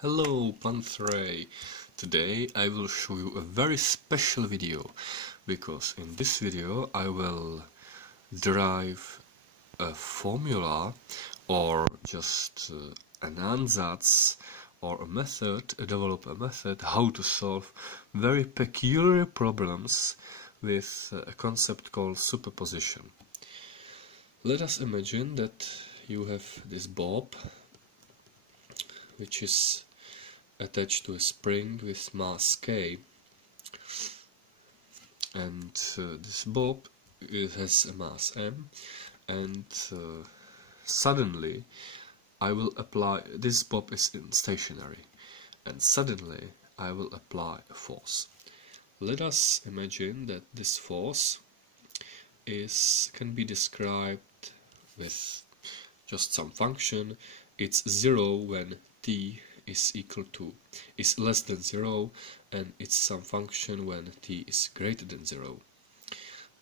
Hello Panthray! Today I will show you a very special video, because in this video I will derive a formula or just an ansatz or a method, develop a method how to solve very peculiar problems with a concept called superposition. Let us imagine that you have this bob which is attached to a spring with mass k, and this bob has a mass m, and suddenly I will apply, this bob is stationary, and suddenly I will apply a force. Let us imagine that this force can be described with just some function. It's 0 when t is less than 0, and it's some function when t is greater than 0.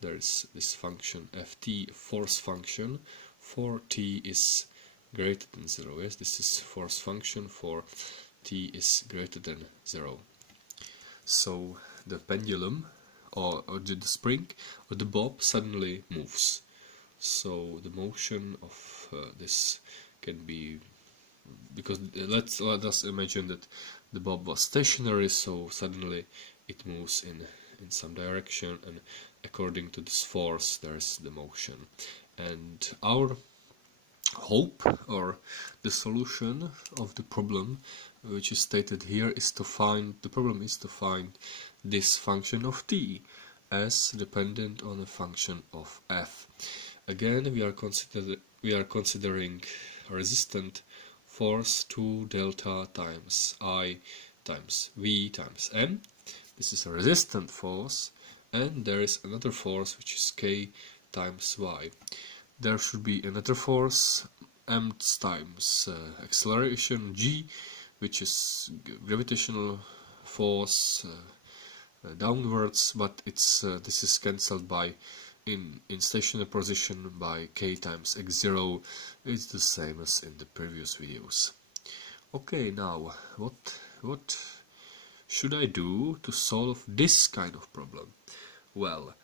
There's this function ft, force function, for t is greater than 0. Yes, this is force function for t is greater than 0. So the pendulum or the spring or the bob suddenly moves. So the motion of this can be, because let us imagine that the bob was stationary, so suddenly it moves in some direction, and according to this force there is the motion. And our hope, or the solution of the problem which is stated here, is to find this function of t as dependent on a function of f. Again, we are considering a resistant force 2 delta times I times V times M. This is a resistant force, and there is another force which is K times Y. There should be another force M times acceleration G, which is gravitational force downwards, but this is cancelled by in stationary position by k times x0. It's the same as in the previous videos. Okay, now what should I do to solve this kind of problem? Well,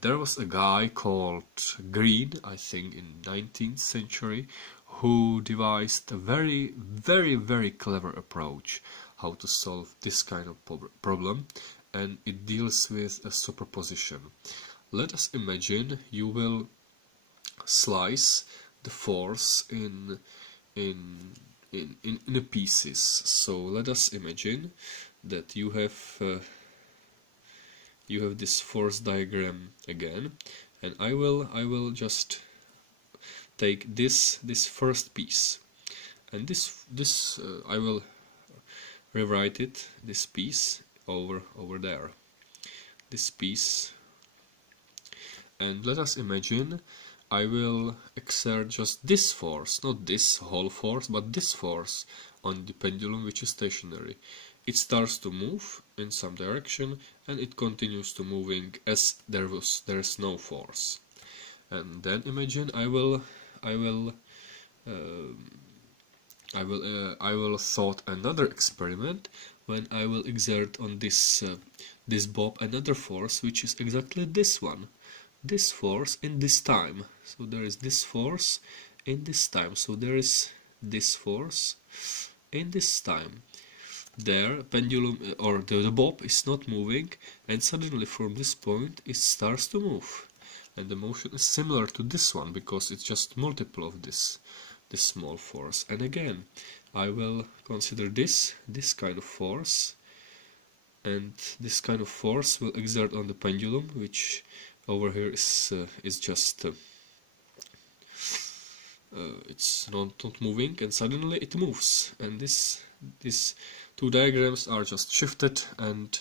there was a guy called Green, I think in 19th century, who devised a very clever approach how to solve this kind of problem, and it deals with a superposition. Let us imagine you will slice the force in pieces. So let us imagine that you have this force diagram again, and I will just take this first piece, and this I will rewrite it, this piece over there, this piece. And let us imagine I will exert just this force, not this whole force, but this force on the pendulum, which is stationary. It starts to move in some direction, and it continues to moving as there is no force. And then imagine I will thought another experiment when I will exert on this bob another force, which is exactly this one. This force in this time. So there is this force in this time. So there is this force in this time. There, pendulum or the bob is not moving, and suddenly from this point it starts to move. And the motion is similar to this one, because it's just multiple of this small force. And again, I will consider this kind of force, and this kind of force will exert on the pendulum, which over here is just it's not moving, and suddenly it moves, and these two diagrams are just shifted and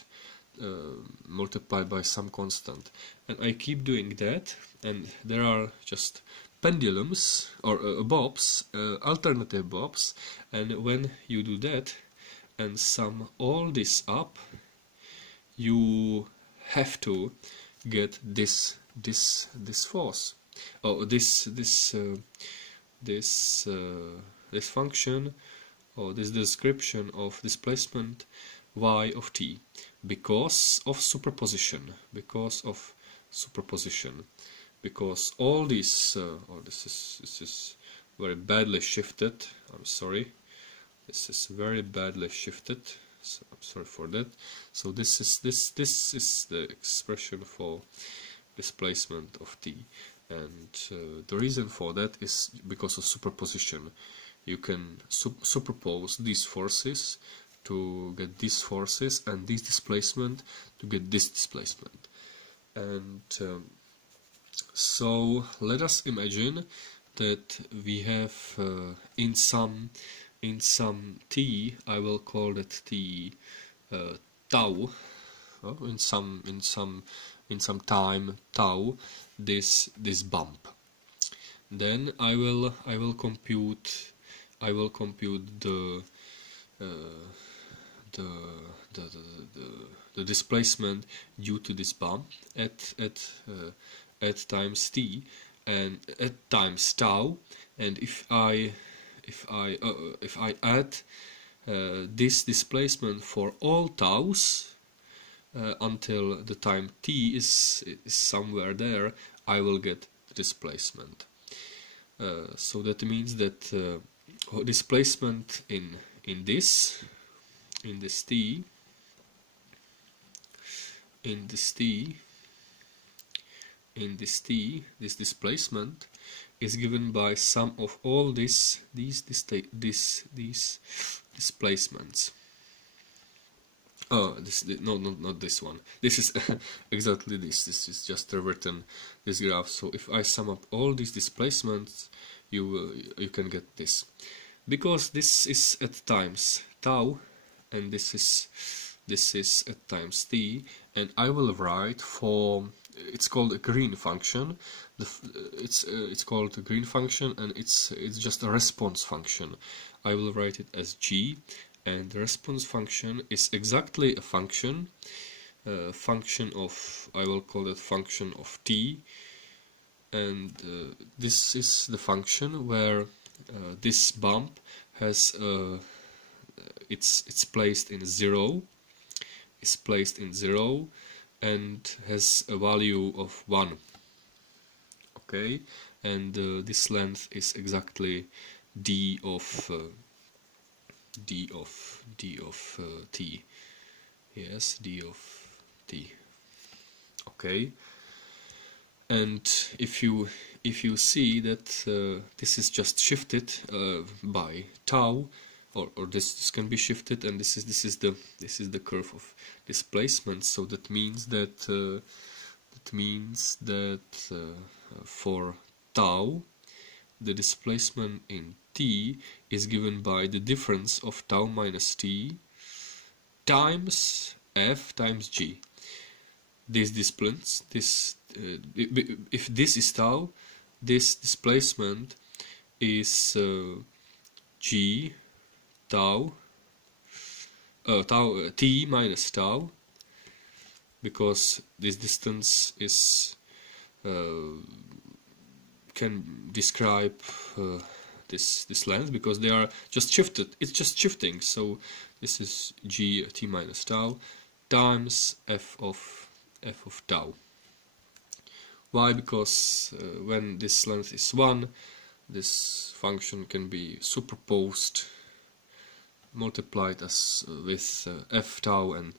multiplied by some constant, and I keep doing that, and there are just pendulums or bobs, alternative bobs, and when you do that and sum all this up, you have to get this force, or this function or this description of displacement y of t because of superposition, because all these this is very badly shifted. I'm sorry, this is very badly shifted, so I'm sorry for that. So this is the expression for displacement of t, and the reason for that is because of superposition. You can superpose these forces to get these forces and this displacement to get this displacement. And so let us imagine that we have in some t, I will call that t tau, in some time tau, this bump. Then I will compute the displacement due to this bump at times t and at times tau, and if I add this displacement for all taus until the time t is somewhere there, I will get the displacement. So that means that displacement in this displacement is given by sum of all these displacements. Oh, no, not this one. This is exactly this. This is just rewritten this graph. So if I sum up all these displacements, you can get this, because this is at times tau, and this is at times t, and I will write for, it's called a green function. It's called a green function, and it's just a response function. I will write it as g. And the response function is exactly a function of, I will call it function of t, and this is the function where this bump has it's placed in 0, and has a value of 1. Okay, and this length is exactly d of t. Yes, d of t. Okay, and if you see that this is just shifted by tau, or this can be shifted, and this is the curve of displacement. So that means that for tau, the displacement in t is given by the difference of tau minus t times f times g. This displacement, if this is tau, this displacement is g tau t minus tau, because this distance is can describe this length, because they are just shifted. It's just shifting. So this is g t minus tau times f of tau. Why? Because when this length is 1, this function can be superposed, multiplied as with f tau, and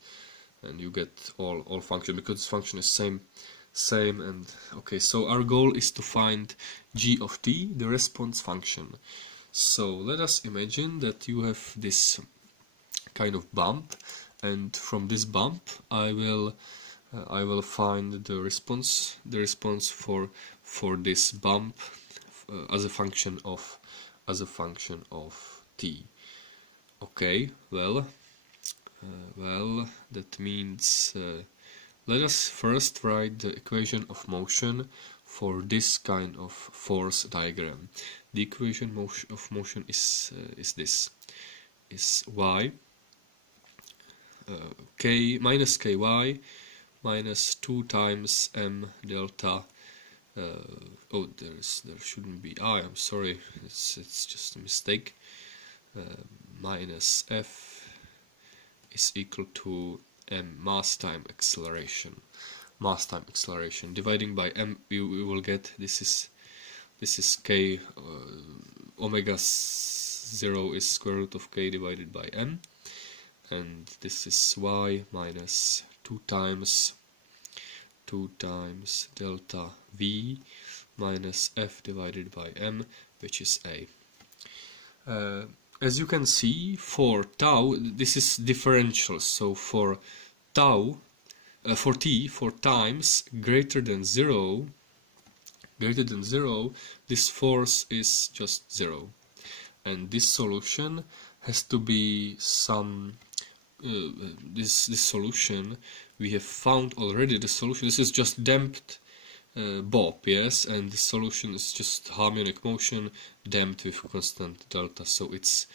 you get all function, because this function is same. And okay, so our goal is to find g of t, the response function. So let us imagine that you have this kind of bump, and from this bump I will find the response for this bump as a function of t. Okay, well that means let us first write the equation of motion for this kind of force diagram. The equation of motion is this: is y k minus ky minus 2 times m delta. Oh, there shouldn't be I. I'm sorry. It's just a mistake. minus f is equal to m mass time acceleration. Mass time acceleration dividing by m, we will get this is k, omega 0 is square root of k divided by m, and this is y minus 2 times delta v minus f divided by m, which is a. As you can see, for tau, this is differentials, so for tau, for times greater than 0, this force is just 0, and this solution has to be some this solution we have found already. The solution, this is just damped bob, yes, and the solution is just harmonic motion damped with constant delta, so it's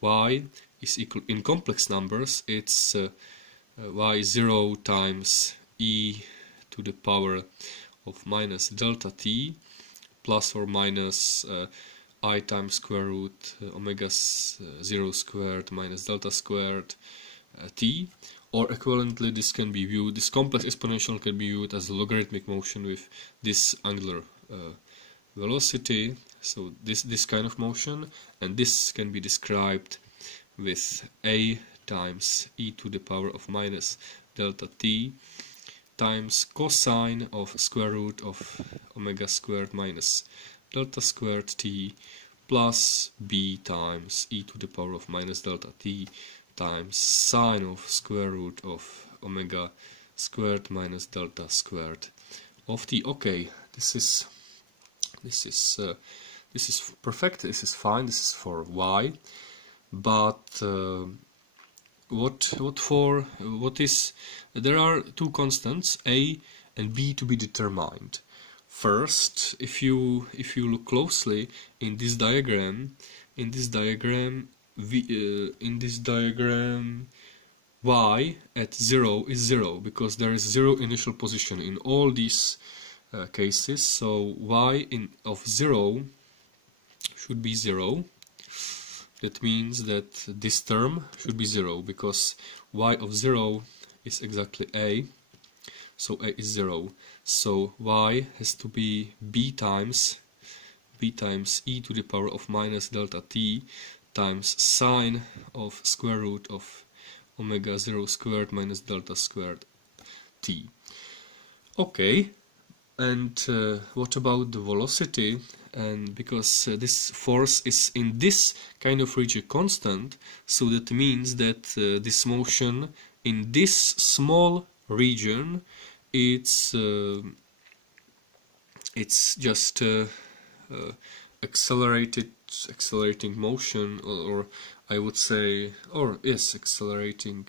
y is equal, in complex numbers it's y0 times e to the power of minus delta t plus or minus I times square root omega 0 squared minus delta squared t, or equivalently this can be viewed, this complex exponential can be viewed as a logarithmic motion with this angular velocity, so this kind of motion, and this can be described with a times e to the power of minus delta t times cosine of square root of omega squared minus delta squared t plus b times e to the power of minus delta t times sine of square root of omega squared minus delta squared of t. Okay, this is perfect. This is fine. This is for y, but what is, there are two constants a and b to be determined. First, if you look closely in this diagram, y at 0 is 0 because there is 0 initial position in all these cases, so y of 0 should be 0. That means that this term should be 0 because y of 0 is exactly a, so a is 0. So y has to be b times e to the power of minus delta t times sine of square root of omega 0 squared minus delta squared t. Okay, and what about the velocity? And because this force is in this kind of region constant, so that means that this motion in this small region, it's just accelerating motion, or I would say, or yes, accelerating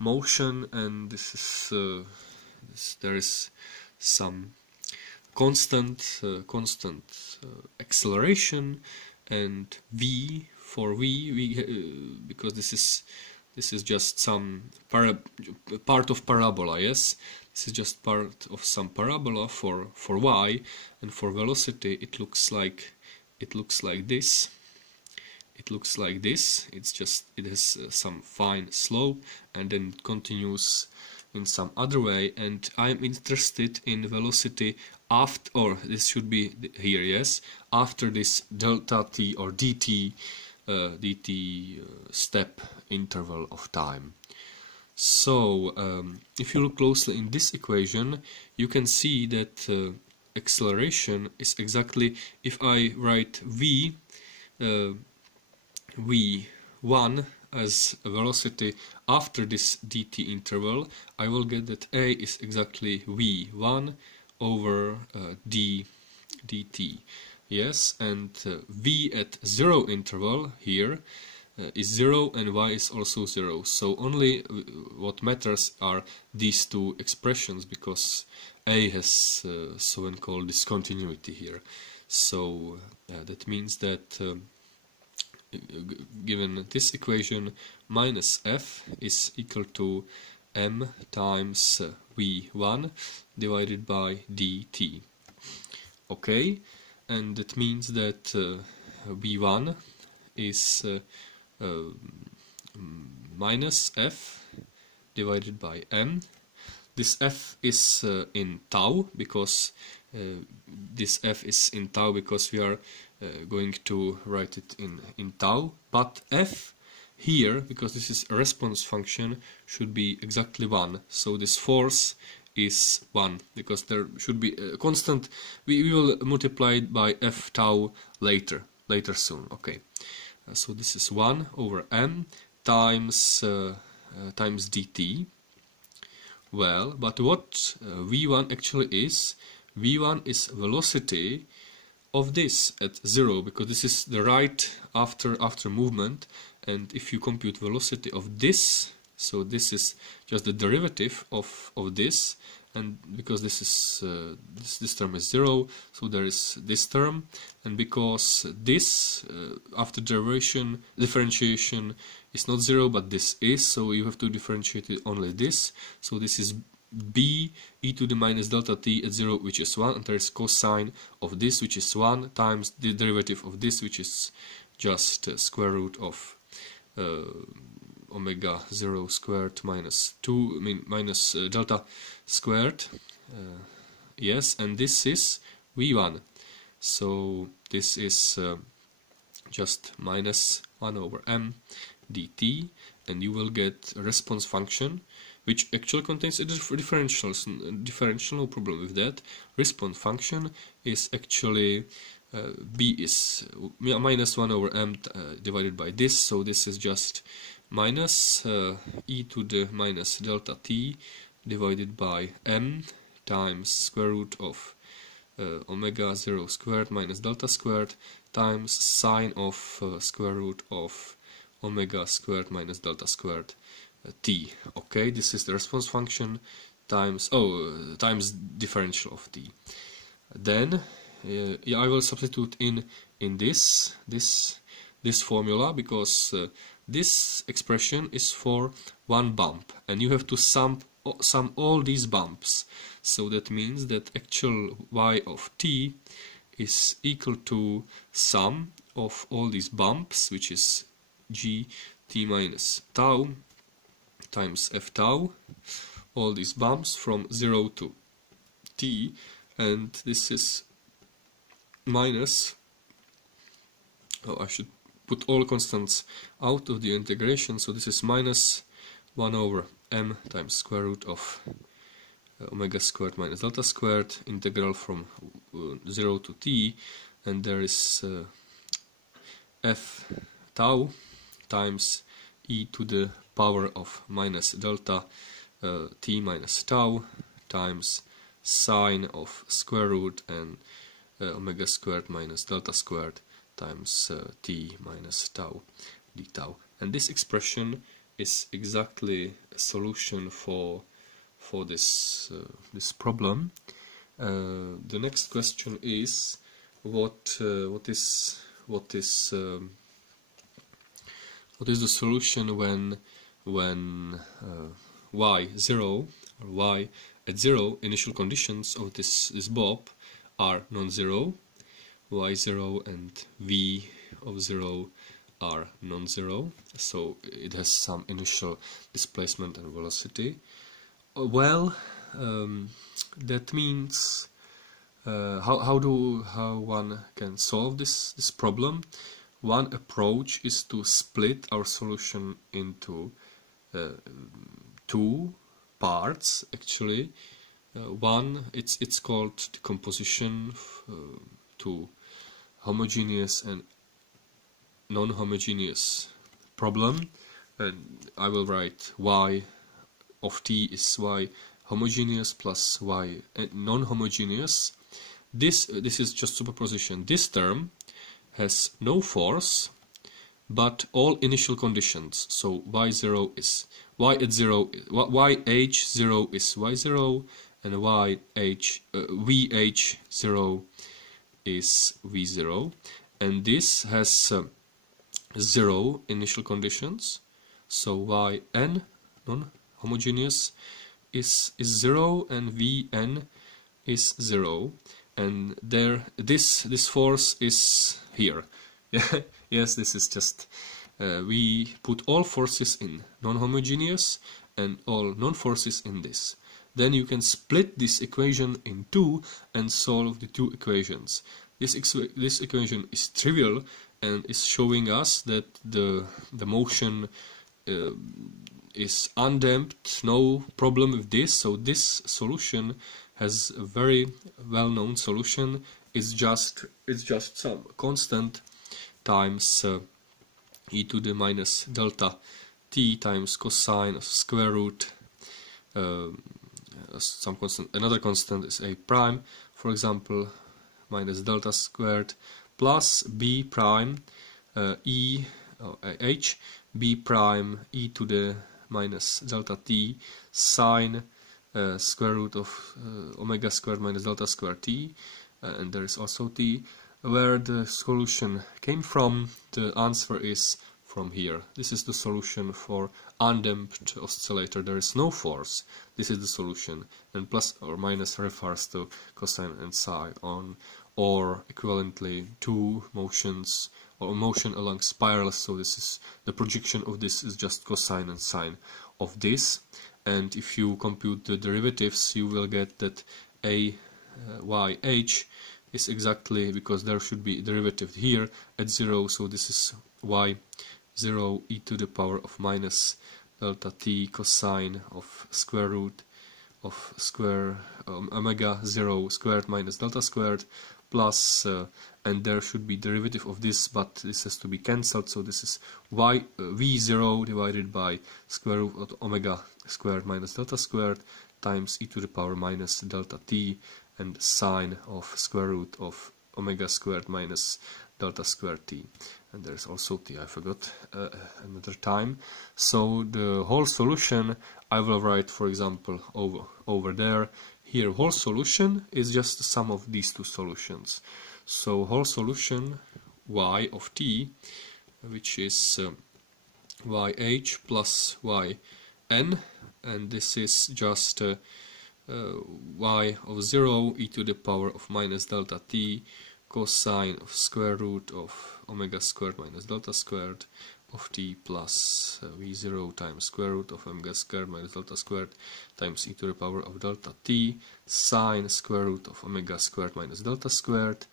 motion, and this is there is some constant acceleration, and v because this is just some part of parabola, yes, this is just part of some parabola for y, and for velocity it looks like this. It's just, it has some fine slope and then it continues in some other way, and I'm interested in velocity after, or this should be here, yes, after this delta t or dt step interval of time. So if you look closely in this equation, you can see that acceleration is exactly, if I write v1 as a velocity after this dt interval, I will get that a is exactly v1 over dt. Yes, and v at 0 interval here is 0 and y is also 0. So only what matters are these two expressions, because a has so-called discontinuity here. So that means that given this equation, minus f is equal to m times v1 divided by dt. Okay, and that means that v1 is minus f divided by m. This f is in tau, because this f is in tau because we are going to write it in tau, but f here, because this is a response function, should be exactly 1. So this force is 1, because there should be a constant. We will multiply it by f tau later soon. Okay, so this is 1 over m times times dt. Well, but what v1 actually is? V1 is velocity of this at 0, because this is the right after this, and if you compute velocity of this, so this is just the derivative of this, and because this is this term is 0, so there is this term, and because this after differentiation is not 0 but this is, so you have to differentiate it only this, so this is b e to the minus delta t at 0, which is 1, and there is cosine of this, which is 1, times the derivative of this, which is just square root of omega 0 squared minus 2, minus delta squared, yes, and this is v1, so this is just minus 1 over m dt, and you will get a response function which actually contains differentials. Differential, no problem with that. Response function is actually b is minus 1 over m divided by this, so this is just minus e to the minus delta t divided by m times square root of omega 0 squared minus delta squared times sine of square root of omega squared minus delta squared t. Okay, this is the response function times times differential of t. Then yeah, I will substitute in this formula, because this expression is for one bump, and you have to sum all these bumps. So that means that actual y of t is equal to sum of all these bumps, which is g t minus tau times f tau, all these bumps from 0 to t, and this is minus, I should put all constants out of the integration, so this is minus 1 over m times square root of omega squared minus delta squared, integral from 0 to t, and there is f tau times e to the power of minus delta t minus tau times sine of square root and omega squared minus delta squared times t minus tau d tau. And this expression is exactly a solution for this problem. The next question is what is the solution when y0 or y at 0 initial conditions of this bob are non-zero, y0 and v of 0 are non-zero, so it has some initial displacement and velocity. Well, that means how one can solve this problem. One approach is to split our solution into two parts. Actually, one it's called decomposition to homogeneous and non-homogeneous problem, and I will write y of t is y homogeneous plus y non-homogeneous. This is just superposition. This term has no force but all initial conditions, so y0 is y at 0, yh0 is y0, and vh0 is v0, and this has 0 initial conditions, so yn non-homogeneous is 0 and vn is 0, and there this force is here. Yes, this is just we put all forces in non-homogeneous and all non-forces in this. Then you can split this equation in two and solve the two equations. This equation is trivial and is showing us that the motion is undamped, no problem with this. So this solution has a very well-known solution. It's just some constant times e to the minus delta t times cosine of square root some constant. Another constant is a prime, for example, minus delta squared plus b prime h b prime e to the minus delta t sine square root of omega squared minus delta squared t, and there is also t. Where the solution came from, the answer is from here. This is the solution for undamped oscillator. There is no force. This is the solution, and plus or minus refers to cosine and sine on, or equivalently two motions or motion along spirals. So this is the projection of this is just cosine and sine of this, and if you compute the derivatives, you will get that a y h is exactly, because there should be derivative here at 0, so this is y 0 e to the power of minus delta t cosine of square root of square omega 0 squared minus delta squared plus and there should be derivative of this, but this has to be cancelled, so this is y v0 divided by square root of omega squared minus delta squared times e to the power minus delta t and sine of square root of omega squared minus delta squared t, and there's also t, I forgot another time. So the whole solution I will write, for example, over there. Here whole solution is just the sum of these two solutions. So whole solution y of t, which is yh plus yn, and this is just y of 0 e to the power of minus delta t cosine of square root of omega squared minus delta squared of t plus v0 times square root of omega squared minus delta squared times e to the power of delta t sine square root of omega squared minus delta squared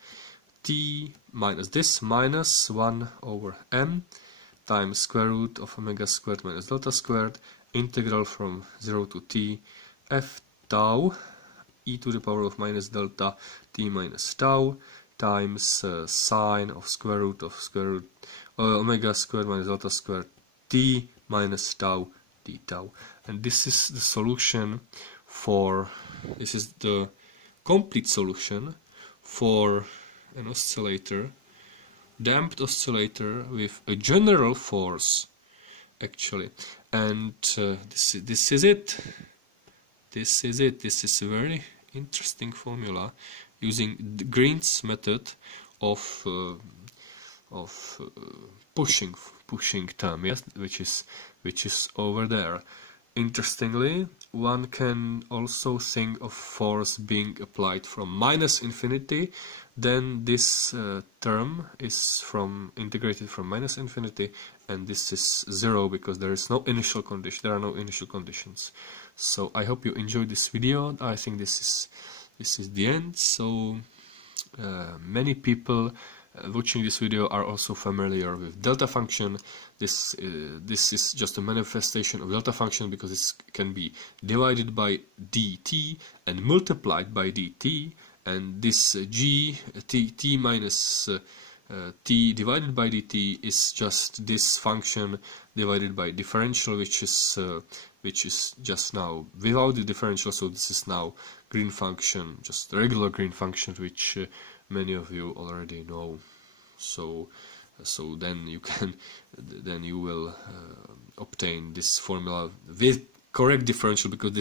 t minus this minus 1 over m times square root of omega squared minus delta squared integral from 0 to t f tau e to the power of minus delta t minus tau times sine of square root omega squared minus delta squared t minus tau d tau. And this is the solution for, this is the complete solution for an oscillator, damped oscillator with a general force actually, and this is it. This is it. This is a very interesting formula using the Green's method of pushing term, yes, which is over there. Interestingly, one can also think of force being applied from minus infinity. Then this term is integrated from minus infinity, and this is 0 because there is no initial condition. There are no initial conditions. So I hope you enjoyed this video. I think this is the end. So many people watching this video are also familiar with delta function. This is just a manifestation of delta function because it can be divided by dt and multiplied by dt, and this t minus t divided by dt is just this function divided by differential, which is just now without the differential. So this is now green function, just a regular green function, which many of you already know. So then you will obtain this formula with correct differential, because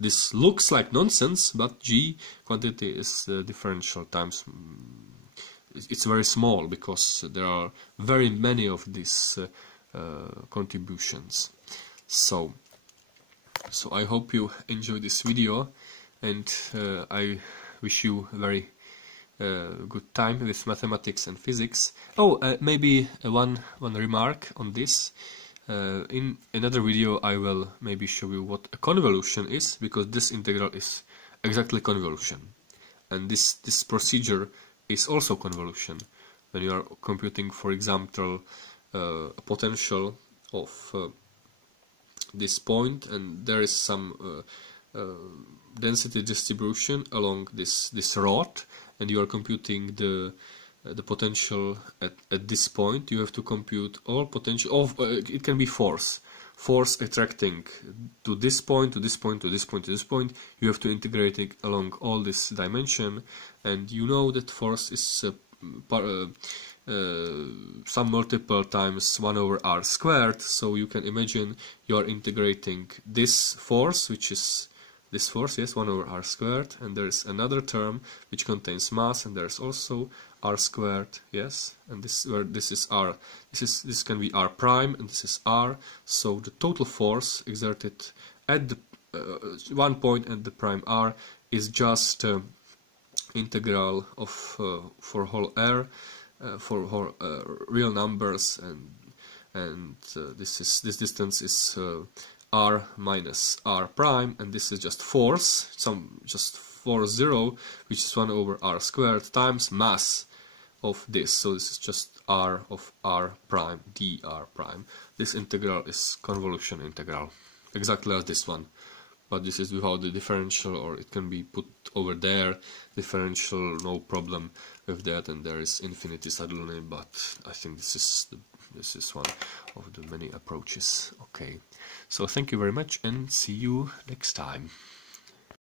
this looks like nonsense, but g quantity is the differential times. It's very small because there are very many of these contributions. So I hope you enjoyed this video, and I wish you a very good time with mathematics and physics. Oh, maybe one remark on this. In another video I will maybe show you what a convolution is, because this integral is exactly convolution. And this procedure is also convolution. When you are computing, for example, a potential of this point, and there is some density distribution along this rod, and you are computing the potential at this point, you have to compute all potential of it can be force attracting to this point, to this point, to this point, to this point. You have to integrate it along all this dimension, and you know that force is some multiple times 1 over r squared. So you can imagine you are integrating this force, which is this force, yes, 1 over r squared, and there is another term which contains mass, and there is also r squared, yes, and this is r, this can be r prime, and this is r. So the total force exerted at the one point at the prime r is just integral of for whole r for whole real numbers, and this distance is r minus r prime, and this is just force, just force 0, which is 1 over r squared times mass of this. So this is just r of r prime dr prime. This integral is convolution integral, exactly as this one, but this is without the differential, or it can be put over there. Differential, no problem with that, and there is infinity suddenly, but I think this is one of the many approaches. Okay, so thank you very much, and see you next time.